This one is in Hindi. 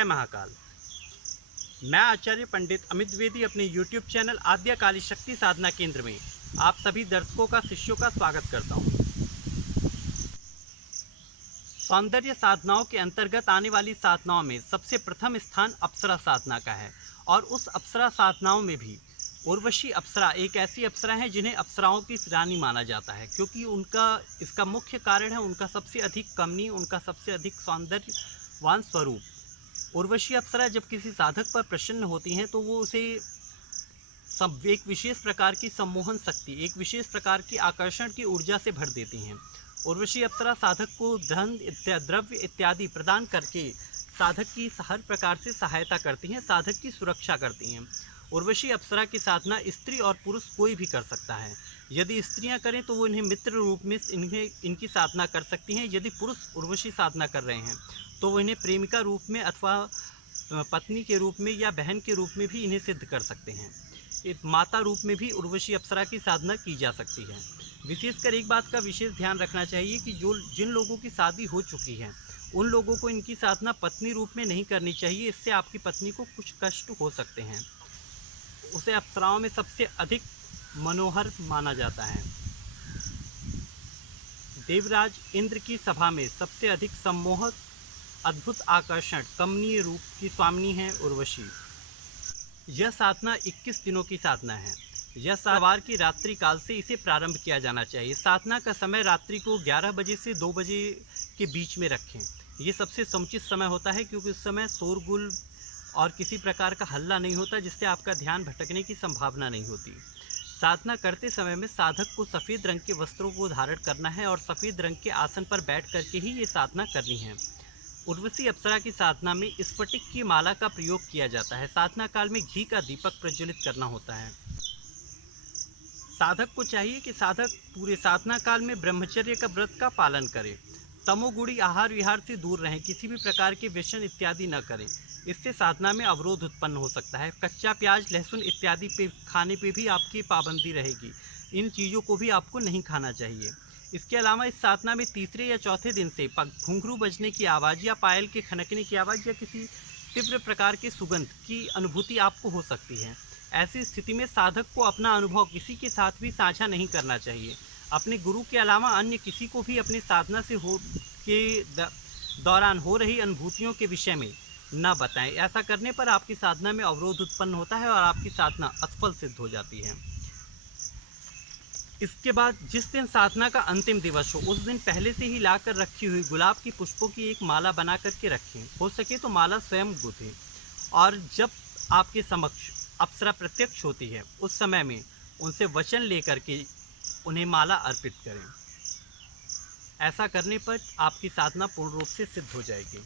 जय महाकाल। मैं आचार्य पंडित अमित द्विवेदी अपने YouTube चैनल आद्य काली शक्ति साधना केंद्र में आप सभी दर्शकों का शिष्यों का स्वागत करता हूं। सौंदर्य साधनाओं के अंतर्गत आने वाली साधनाओं में सबसे प्रथम स्थान अप्सरा साधना का है और उस अप्सरा साधनाओं में भी उर्वशी अप्सरा एक ऐसी अप्सरा है जिन्हें अप्सराओं की रानी माना जाता है, क्योंकि इसका मुख्य कारण है उनका सबसे अधिक कमनीय, उनका सबसे अधिक सौंदर्यवान स्वरूप। उर्वशी अप्सरा जब किसी साधक पर प्रसन्न होती हैं तो वो उसे एक विशेष प्रकार की सम्मोहन शक्ति, एक विशेष प्रकार की आकर्षण की ऊर्जा से भर देती हैं। उर्वशी अप्सरा साधक को धन द्रव्य इत्यादि प्रदान करके साधक की हर प्रकार से सहायता करती हैं, साधक की सुरक्षा करती हैं। उर्वशी अप्सरा की साधना स्त्री और पुरुष कोई भी कर सकता है। यदि स्त्रियां करें तो वो इन्हें मित्र रूप में इनकी साधना कर सकती हैं। यदि पुरुष उर्वशी साधना कर रहे हैं तो वो इन्हें प्रेमिका रूप में अथवा पत्नी के रूप में या बहन के रूप में भी इन्हें सिद्ध कर सकते हैं। माता रूप में भी उर्वशी अप्सरा की साधना की जा सकती है। विशेषकर एक बात का विशेष ध्यान रखना चाहिए कि जिन लोगों की शादी हो चुकी है उन लोगों को इनकी साधना पत्नी रूप में नहीं करनी चाहिए। इससे आपकी पत्नी को कुछ कष्ट हो सकते हैं। उसे अप्सराओं में सबसे अधिक मनोहर माना जाता है। देवराज इंद्र की सभा में सबसे अधिक सम्मोहक, अद्भुत आकर्षण, कमनीय रूप की स्वामिनी है उर्वशी। यह साधना 21 दिनों की साधना है। यह सवार की रात्रि काल से इसे प्रारंभ किया जाना चाहिए। साधना का समय रात्रि को 11 बजे से 2 बजे के बीच में रखें। ये सबसे समुचित समय होता है, क्योंकि उस समय शोरगुल और किसी प्रकार का हल्ला नहीं होता, जिससे आपका ध्यान भटकने की संभावना नहीं होती। साधना करते समय में साधक को सफ़ेद रंग के वस्त्रों को धारण करना है और सफ़ेद रंग के आसन पर बैठ करके ही ये साधना करनी है। उर्वशी अप्सरा की साधना में स्फटिक की माला का प्रयोग किया जाता है। साधना काल में घी का दीपक प्रज्वलित करना होता है। साधक को चाहिए कि साधक पूरे साधना काल में ब्रह्मचर्य का व्रत का पालन करे, तमोगुणी आहार विहार से दूर रहें, किसी भी प्रकार के व्यसन इत्यादि न करें। इससे साधना में अवरोध उत्पन्न हो सकता है। कच्चा प्याज, लहसुन इत्यादि पे खाने पे भी आपकी पाबंदी रहेगी। इन चीज़ों को भी आपको नहीं खाना चाहिए। इसके अलावा इस साधना में तीसरे या चौथे दिन से घुंघरू बजने की आवाज़ या पायल के खनकने की आवाज़ या किसी तीव्र प्रकार के सुगंध की अनुभूति आपको हो सकती है। ऐसी स्थिति में साधक को अपना अनुभव किसी के साथ भी साझा नहीं करना चाहिए। अपने गुरु के अलावा अन्य किसी को भी अपनी साधना से दौरान हो रही अनुभूतियों के विषय में न बताएं। ऐसा करने पर आपकी साधना में अवरोध उत्पन्न होता है और आपकी साधना असफल सिद्ध हो जाती है। इसके बाद जिस दिन साधना का अंतिम दिवस हो उस दिन पहले से ही लाकर रखी हुई गुलाब की पुष्पों की एक माला बना करके रखें। हो सके तो माला स्वयं गूंथें और जब आपके समक्ष अप्सरा प्रत्यक्ष होती है उस समय में उनसे वचन लेकर के उन्हें माला अर्पित करें। ऐसा करने पर आपकी साधना पूर्ण रूप से सिद्ध हो जाएगी।